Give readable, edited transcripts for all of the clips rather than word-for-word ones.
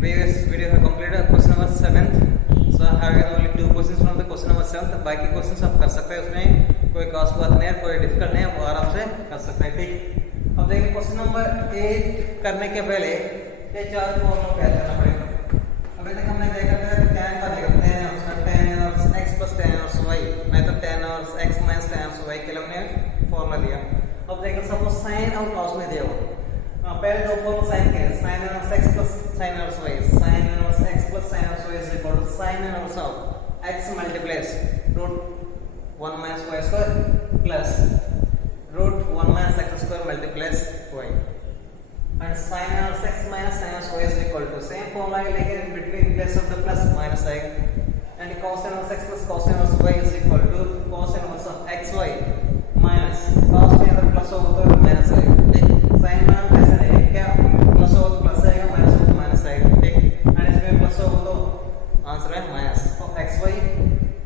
previous video have completed question number 7th. So I have only 2 questions from the question number 7th. बाकी क्वेश्चंस आप कर सकते हैं, उसमें कोई खास बात नहीं है, कोई डिफिकल्ट नहीं है, वो आराम से कर सकते हैं। ठीक, अब देखिए क्वेश्चन नंबर 8 करने के पहले ये 4 फॉर्मूला पे करना पड़ेगा। अभी तक हमने देखा था tan का देखा tan और tan और x plus tan और y, नहीं तो tan और x minus tan और y के लिए हमने फॉर्मूला दिया। अब देखो सपोज sin और cos में दिया हो, पहले दो फॉर्मूला sin के sin inverse x plus sin inverse y, sin inverse x plus sin inverse y is equal to sin inverse of x multiplies root 1 minus y square plus root 1 minus x square multiplies y, and sin inverse x minus sin inverse y is equal to same formula लेके between place of the plus minus आएगा, and cos inverse x plus cos inverse y is equal to cos inverse of xy minus cos में अगर प्लस हो तो माइनस आएगा। ठीक, sin में ऐसा नहीं क्या प्लस हो तो प्लस आएगा, माइनस हो तो माइनस आएगा। ठीक, एंड इसमें प्लस हो तो आंसर है माइनस तो xy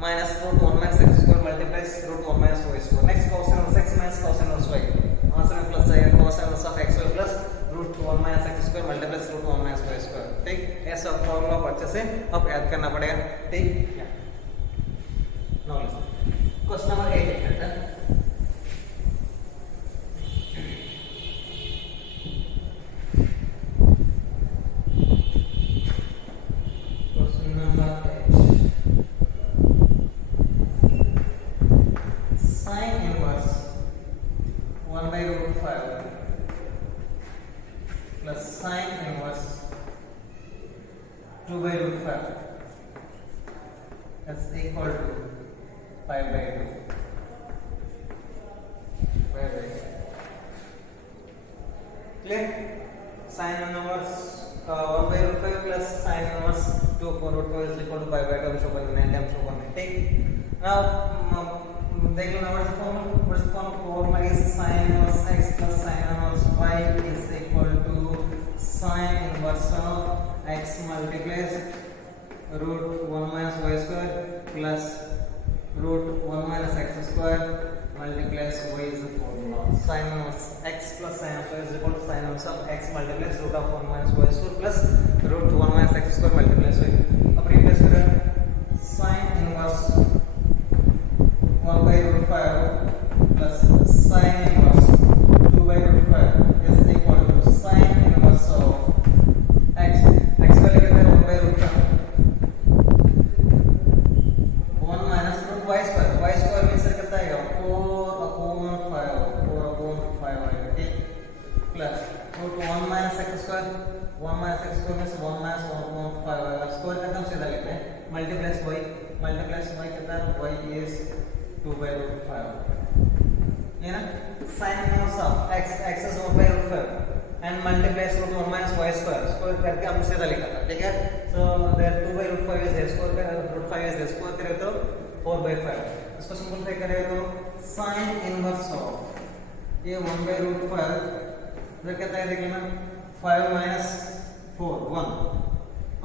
minus root 1 minus x square multiplies root 1 minus y square. Next cos inverse x minus cos inverse y, answer में प्लस आएगा cos inverse of xy plus root 1 minus x square multiplies root 1 minus y square. ठीक, ऐसा फॉर्मूला को अच्छे से अब याद करना पड़ेगा। ठीक, नाउ क्वेश्चन नंबर 8 करते हैं। Sin inverse 1 by root 5 plus sin inverse 2 upon root 5 is equal to pi by 2 हम शो कर देंगे, हम शो कर देंगे। ठीक, now देख लो number form formula is sin inverse x plus sin inverse y is equal to sin inverse of x multiplies root 1 minus y square plus root 1 minus x square multiplies y is the formula. Sin inverse x plus sin inverse y is equal to sin inverse of x multiplies root of 1 minus y square plus root 1 minus x square multiplies y. अब रिप्लेस करें sin inverse 1 by root 5 plus sin inverse 2 by root 5 is equal to sin inverse of x का लेकर 1 by root 5 1 minus root y square means कितना आएगा 4/5 आएगा। ठीक, plus root 1 minus x square means 1 minus 1/5 आएगा। स्क्वायर करते हम सीधा लिखते हैं मल्टीप्लाइज y कितना है y is 2 by root 5, ये ना sin inverse of x is 1 by root 5 and multiplies root 1 minus y square करके हम सीधा लिखा था। ठीक है, so there 2 by root 5 is there, square कर root 5 is there, स्क्वायर करें तो 4 by 5, इसको सिंपलीफाई करें तो sin inverse of ये 1 by root 5 इधर कहता है देखिए ना 5 minus 4 1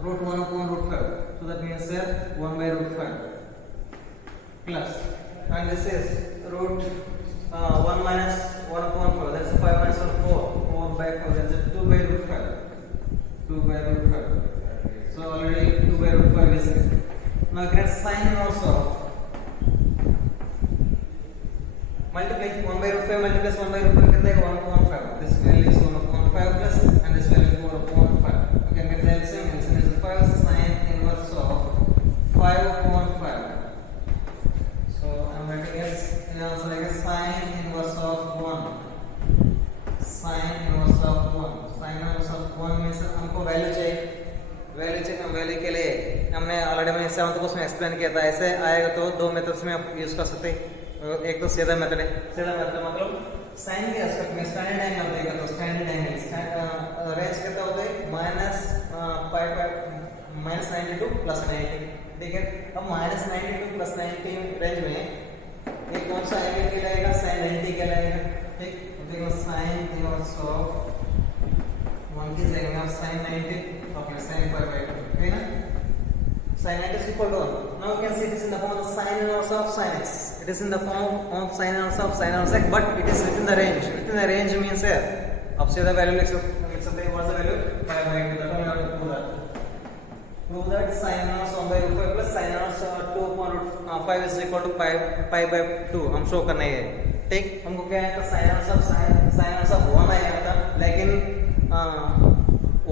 root 1 upon root 5, so that means 1 by root 5 plus, and this is root 1 minus 1 upon 4, that's 5 minus 1 4 by 4, that's 2 by root 5, so already 2 by root 5 is there. Now get sin inverse of multiply 1 by root 5 multiplies 1 by root 5 कितना है 1 upon 5, this value is 1 upon 5 plus and this value is 4 upon 5. Okay, get the LCM is 5 sin inverse of 5 upon 5. So I'm writing as also like a sin inverse of 1 means हमको वैल्यू चाहिए के लिए हमने ऑलरेडी मैंने 7th question में एक्सप्लेन किया था। ऐसे आएगा तो दो मेथड्स में आप यूज कर सकते हैं। एक तो सीधा मेथड है, मतलब साइन के एस्पेक्ट में स्टैंडर्ड एंगल देगा तो स्टैंडर्ड एंगल रेंज कितना होता है -92 प्लस 90। ठीक है, अब -92 प्लस 90 रेंज में ये कौन सा एंगल कहलाएगा, sin 90 कहलाएगा। ठीक, देखो sin इनवर्स ऑफ 1 की जगह में sin 90 अपने sin पर बैठ है ना, sin 90 is equal to 1. Now you can see it is in the form of sin inverse of sin x. It is in the form of sin inverse of sin inverse x, but it is within the range. Within the range means here अब सीधा वैल्यू लिख सकते हैं। What is the value 5/2 that one we have to do that. that sin inverse 1 by root 5 plus sin inverse 2 upon root 5 is equal to pi by 2 हम शो करना है ठीक। हमको क्या है तो sin inverse of 1 आया था, लेकिन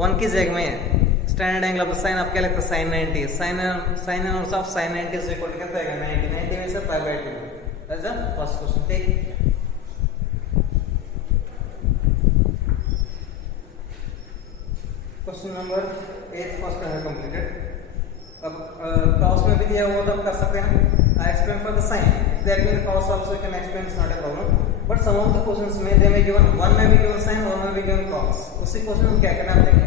1 की जगह में स्टैंडर्ड एंगल ऑफ साइन आप क्या लगता है sin 90, sin inverse of sin 90 is equal to कितना आएगा 90 में से pi by 2। That's the first question ठीक। क्वेश्चन नंबर 8 फर्स्ट है कंप्लीटेड। अब cos में भी दिया हुआ तो आप कर सकते हैं। I explain for the sin. If they are given cos also you can explain, it's not a problem. But some of the questions में they may given one may be given sin, one may be given cos. उसी क्वेश्चन में क्या करना है देखना।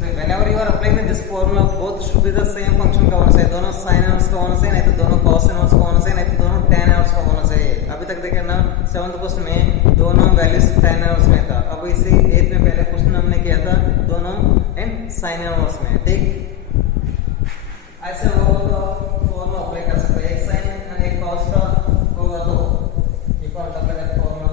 So whenever you are applying this formula, both should be the same function का होना चाहिए। दोनों sin inverse का होना चाहिए, नहीं तो दोनों cos inverse का होना चाहिए, नहीं तो दोनों tan inverse का होना चाहिए। अभी तक देखे ना 7th क्वेश्चन में दोनों वैल्यूज tan inverse में था। अब इसी 8th में पहले क्वेश्चन हमने किया था दोनों एंड sin inverse में ठीक। ऐसे हो तो फॉर्मूला अप्लाई कर सकते हैं। एक sin एक cos का होगा तो इक्वल कर लेंगे फॉर्मूला।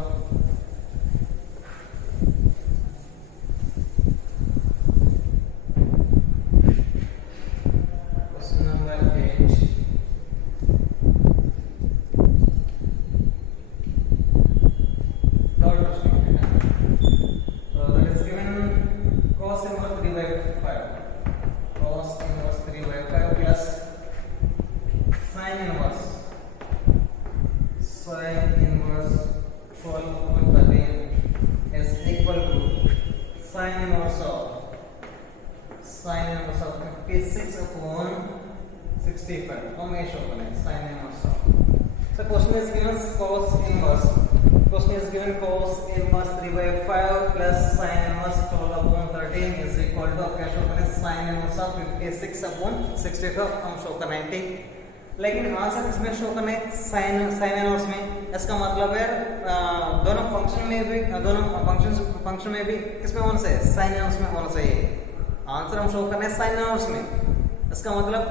लेकिन आंसर किसमें शो करना है साइन इनवर्स में। इसका मतलब है दोनों फंक्शन में भी फंक्शन में भी किसमें होना चाहिए साइन इनवर्स में होना चाहिए। आंसर हम शो करना है साइन इनवर्स में। इसका मतलब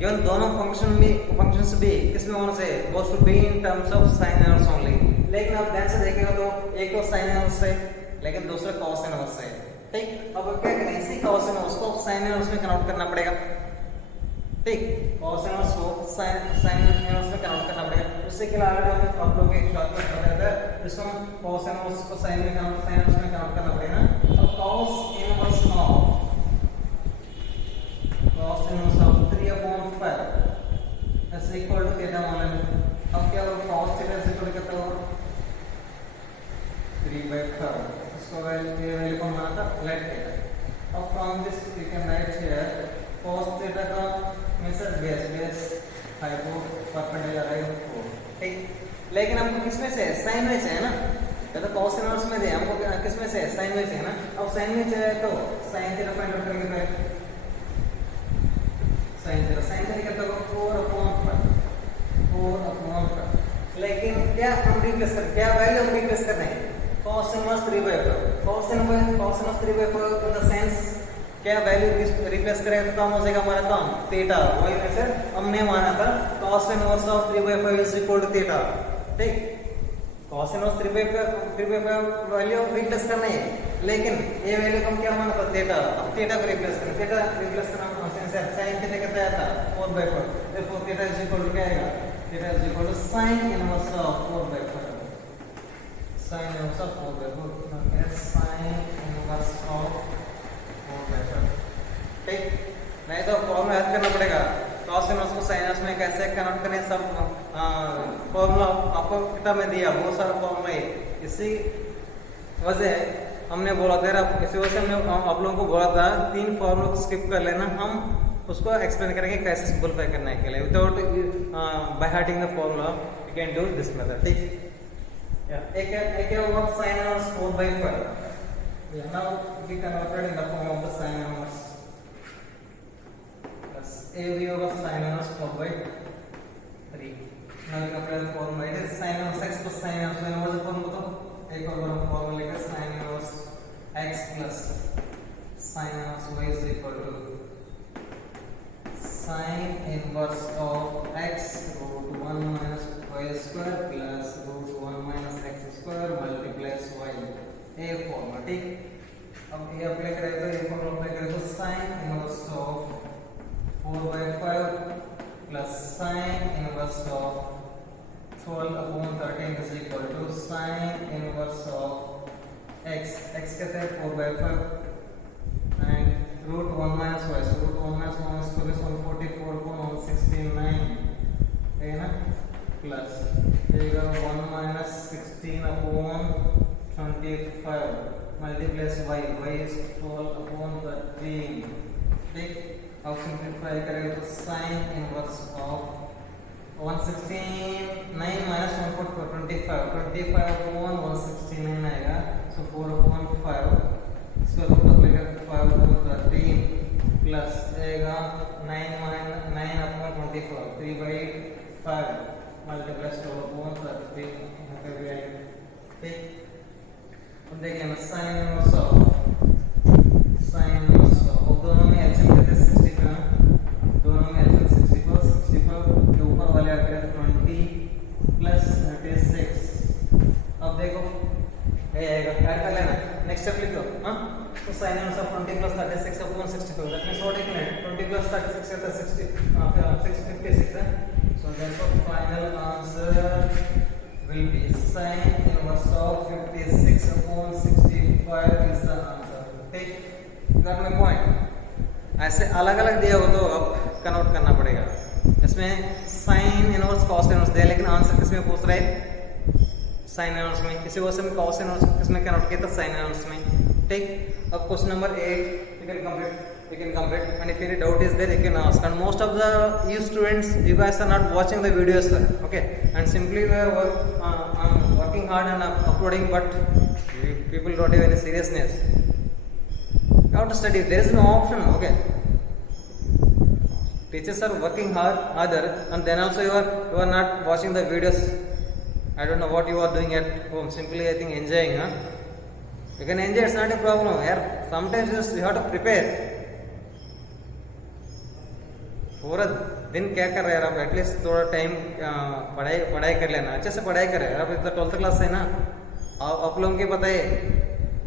गिवन दोनों फंक्शंस भी किसमें होना चाहिए both should be in terms of sine inverse only. लेकिन आप ध्यान से देखेंगे तो एक तो साइन इनवर्स है लेकिन दूसरा कॉस इनवर्स है ठीक। अब क्या करें इसी कॉस इनवर्स को साइन इनवर्स में कन्वर्ट करना पड़ेगा ठीक। cos इनवर्स को sin इनवर्स में कन्वर्ट करना पड़ेगा। उससे के लिए ऑलरेडी हम आप लोगों को एक शॉर्टकट बताया था जिसको हम cos इनवर्स को sin इनवर्स में कन्वर्ट करना पड़ेगा। अब cos inverse of 3/5 is equal to theta मान। अब क्या होगा cos theta is equal to कितना होगा 3/5। इसको वैल्यू को माना था लेट थीटा। अब from this we can write here cos theta का मेथड बेस हाइपो परपेंडिकुलर है 4 ठीक। लेकिन हमको किसमें से साइन में से है ना, तो cos इनवर्स में दे हमको किसमें से साइन में से है ना। अब साइन में से तो sin थीटा फाइंड आउट करेंगे पहले। sin थीटा कितना होगा 4/5। लेकिन क्या हम रिप्लेस कर क्या वैल्यू हम रिप्लेस कर रहे हैं cos inverse 3/5। cos inverse 3/5 in the sense क्या वैल्यू रिप्लेस करें तो कम हो जाएगा हमारा काम थीटा। वही मेथड हमने माना था cos inverse of 3/5 is equal to theta ठीक। cos इनवर्स 3/5 वैल्यू रिप्लेस करना है लेकिन ये वैल्यू हम क्या माना था थीटा। अब थीटा को रिप्लेस करना sin थीटा कितना आया था 4/5। therefore theta is equal to क्या आएगा theta is equal to sin inverse of 4/5। sin inverse of 4/5 sin inverse of ठीक। नहीं तो फॉर्मूला याद करना पड़ेगा cos इनवर्स को sin इनवर्स में कैसे कन्वर्ट करें सब फॉर्मूला आपको किताब में दिया बहुत सारा फॉर्मूला है। इसी वजह हमने बोला था इसी वजह से हमने आप लोगों को बोला था 3 फॉर्मूला को स्किप कर लेना। हम उसको एक्सप्लेन करेंगे कैसे सिंपलीफाई करने के लिए without by hurting the formula you can do this method ठीक। एक होगा sin inverse 4/5। now we converted in the form of the sin inverse plus a v over sin inverse 4/3। now we compare the formula it is sin inverse x plus sin inverse y over the formula तो एक और बड़ा फॉर्मूला लेकर sin inverse x plus sin inverse y is equal to sin inverse of x root 1 minus y square plus root 1 minus x square multiplies y a formula ठीक। अब ये अप्लाई करें तो ये फॉर्मूला अप्लाई करें तो sin इनवर्स ऑफ 4 by 5 plus sine inverse of 12 upon 13 is equal to sine inverse of x. X कहते हैं 4 by 5 and root 1 minus y. So root 1 minus 1 square is 144 upon 169 है ना, plus देगा 1 minus 16 upon 25 multiplies y. Y is 12 upon 13. ठीक, अब सिंप्लीफाई करेंगे तो sin inverse of 169 minus 144 25 upon 169 आएगा. So 4 upon 5 इसको रूट लेकर 5 upon 13 प्लस आएगा 9 upon 24 3 by 5 multiplies 12 upon 13 यहाँ पे भी आएगा. ठीक, अब देखिए ना sin inverse of दोनों में एलसीएम कहते हैं 65, दोनों में एलसीएम 65 के ऊपर वाले आते हैं 20 प्लस 36. अब देखो ये आएगा, ऐड कर लेना. नेक्स्ट स्टेप लिख लो. हाँ, तो sin inverse of 20 plus 36 upon 64. That means what you can add 20 plus 36 is 56. So therefore final answer will be sin inverse of 56 upon 65 is the answer. ठीक, got my point. ऐसे अलग अलग दिया हो तो अब कन्वर्ट करना पड़ेगा. इसमें साइन इनवर्स कॉस इनवर्स दिया, लेकिन आंसर किसमें पूछ रहा है? साइन इनवर्स में. किसी क्वेश्चन में कॉस इनवर्स किसमें कन्वर्ट किया था? साइन इनवर्स में. ठीक, अब question number 8 you can complete and if any doubt is there you can ask. And most of the you students, you guys are not watching the videos, sir. Okay, and simply we are working hard and uploading, but people don't have any seriousness. You have to study. There is no option. Okay, teachers are working harder, and then also you are not watching the videos. I don't know what you are doing at home. Simply I think enjoying, huh? You can enjoy, it's not a problem. Here sometimes you have to prepare. पूरा दिन क्या कर रहे हैं आप? एटलीस्ट थोड़ा टाइम पढ़ाई कर लेना, अच्छे से पढ़ाई करें. आप इतना 12th क्लास से ना, आप लोगों को पता है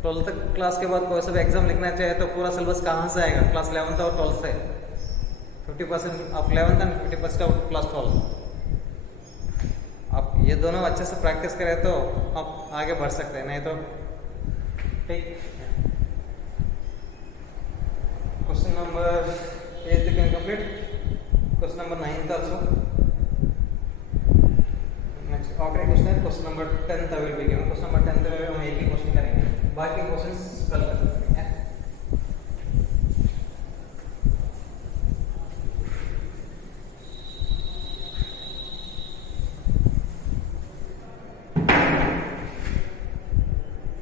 12th क्लास के बाद कोई सा भी एग्जाम लिखना चाहिए तो पूरा सिलेबस कहाँ से आएगा? क्लास 11th और 12th से. 50% of 11th and 50% of class 12th. आप ये दोनों अच्छे से प्रैक्टिस करें तो आप आगे बढ़ सकते हैं, नहीं तो ठीक. Question number 8 you can complete. Question number 9 का आंसर नेक्स्ट आखिरी क्वेश्चन है. Question number 10 will be given. Question number 10 में हम एक ही क्वेश्चन करेंगे, बाकी क्वेश्चंस कल करेंगे.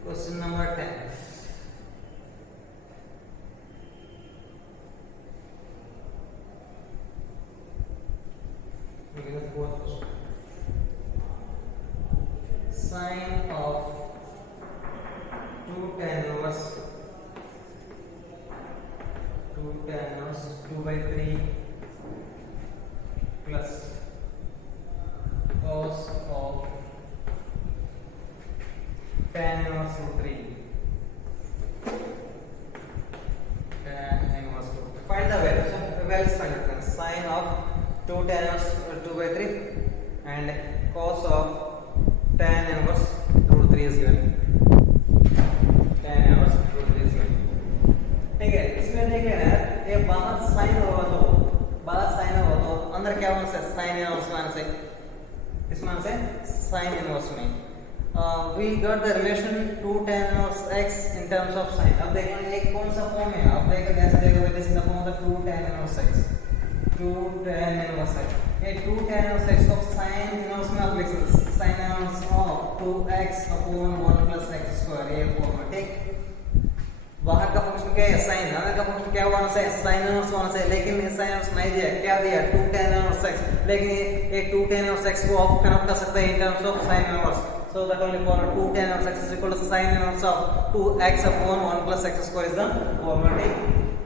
Question number 10. Sine of 2 tan inverse 2 by 3 plus cos of tan inverse root 3. Tan inverse root 3. Find the value. So values find it. Sine of 2 tan inverse 2 by 3 and cos of tan inverse root 3 is given. Tan inverse root 3 is given. ठीक है, इसमें देख लेना यार, ये बाहर साइन होगा तो अंदर क्या होना है? साइन इनवर्स मान से, इस मान से साइन इनवर्स में we got the relation 2 tan inverse x in terms of sin. अब देखना ये कौन सा फॉर्म है? आप देखो कैसे देखो, this is the form of the 2 tan inverse x. 2 tan inverse x. ये 2 tan inverse x of sin inverse में आप लिख सकते हैं sin inverse of 2x upon 1 plus x square. ये फॉर्म है. ठीक, बाहर का फंक्शन क्या है? साइन. अंदर का फंक्शन क्या होना चाहिए? साइन इनवर्स होना चाहिए, लेकिन ये साइन इनवर्स नहीं दिया. क्या दिया? 2 tan inverse x. लेकिन ये 2 tan inverse x को आप कन्वर्ट कर सकते हैं in terms of sin inverse. So that only for 2 tan inverse x is equal to sin inverse of 2x upon 1 plus x square is the formula.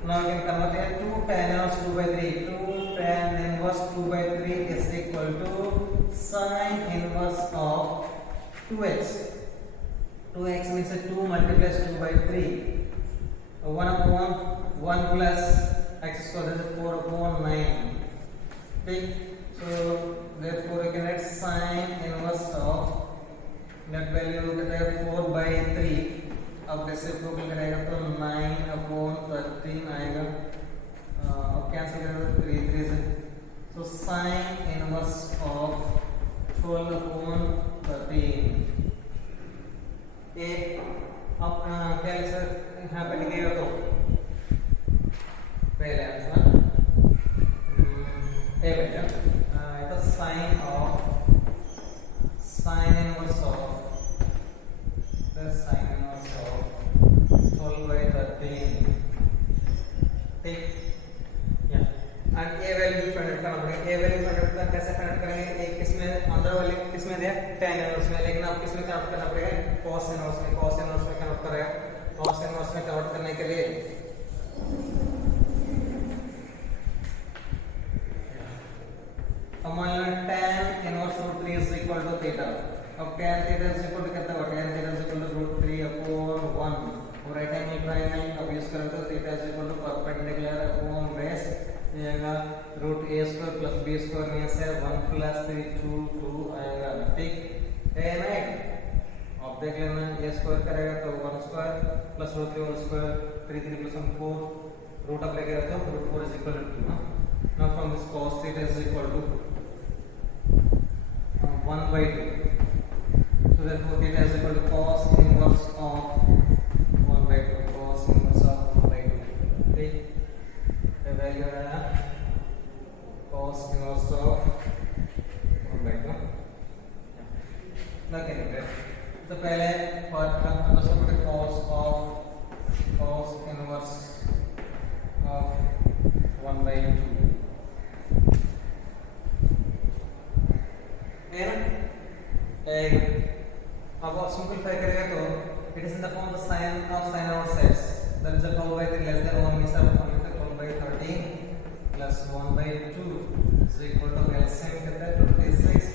Now you can convert it. 2 tan inverse 2 by 3. 2 tan inverse 2 by 3 is equal to sin inverse of 2x. 2x means 2 multiplies 2 by 3. 1 upon 1 plus x square is 4/9. ठीक, so therefore you can write sin inverse of net value कहते हैं 4/3. अब रेसिप्रोकल करेगा तो 9/13 आएगा. अब कैंसिल करेगा तो 3 3 से. So sin inverse of 12/13. ए अब क्या लिख सकते यहाँ पे लिखेगा तो पहले आंसर ए बेटा तो sin inverse of the sin inverse of 12/13. ठीक या एंड ए वैल्यू फाइंड आउट करना पड़ेगा. ए वैल्यू फाइंड आउट कैसे फाइंड आउट करेंगे? एक किसमें अंदर वाले किसमें दिया tan इनवर्स में, लेकिन अब किसमें कन्वर्ट करना पड़ेगा? cos इनवर्स में. cos इनवर्स में कन्वर्ट करेगा. cos इनवर्स में कन्वर्ट करने के लिए अब मान लो tan inverse √3 is equal to theta. अब tan theta is equal to कितना होगा? tan theta is equal to √3/1 और राइट एंगल ट्रायंगल अब यूज करें तो theta is equal to perpendicular upon base आएगा √a² + b² में से 1 + 3 2 आएगा. ठीक है ना? अब देख लेना a² करेगा तो 1² + √3² 3 3 + 1 4 रूट अब लेके रहते हो √4 is equal to 2. Now from this cos theta is equal to 1/2. So therefore theta is equal to cos inverse of 1/2. Cos inverse of 1/2. ठीक, the value है cos inverse of 1/2. लगे नहीं तो पहले पार्ट का मतलब सब cos inverse of 1/2 है ना? अब आप सिंपलीफाई करेगा तो it is in the form of sin inverse x. That is 12/3 less than 1 means that 12/13 plus 1/2 is equal to LCM कितना है 26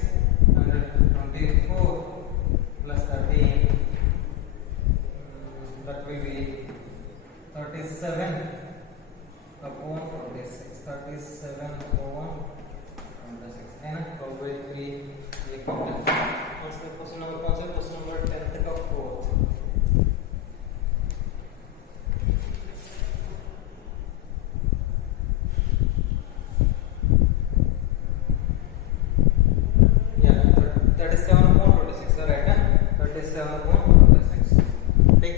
and 24 plus 13 that will be 37/46. 37/46 है ना? 12/3 ये क्वेश्चन नंबर कौन सा? क्वेश्चन नंबर 10th का 4th. Yeah, 37/26 राइट है? 37/26. ठीक,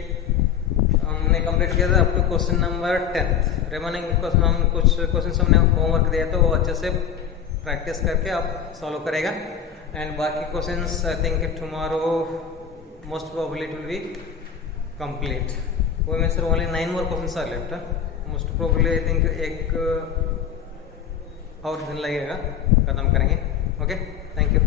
हमने कंप्लीट किया था up to question number 10th. Remaining question हम कुछ क्वेश्चंस हमने होमवर्क दिया तो वो अच्छे से प्रैक्टिस करके आप सॉल्व करेगा. एंड बाकी questions I think tomorrow most probably it will be complete. वो में sir only 9 more questions are left. Most probably I think एक और दिन लगेगा खत्म करेंगे. Okay, thank you.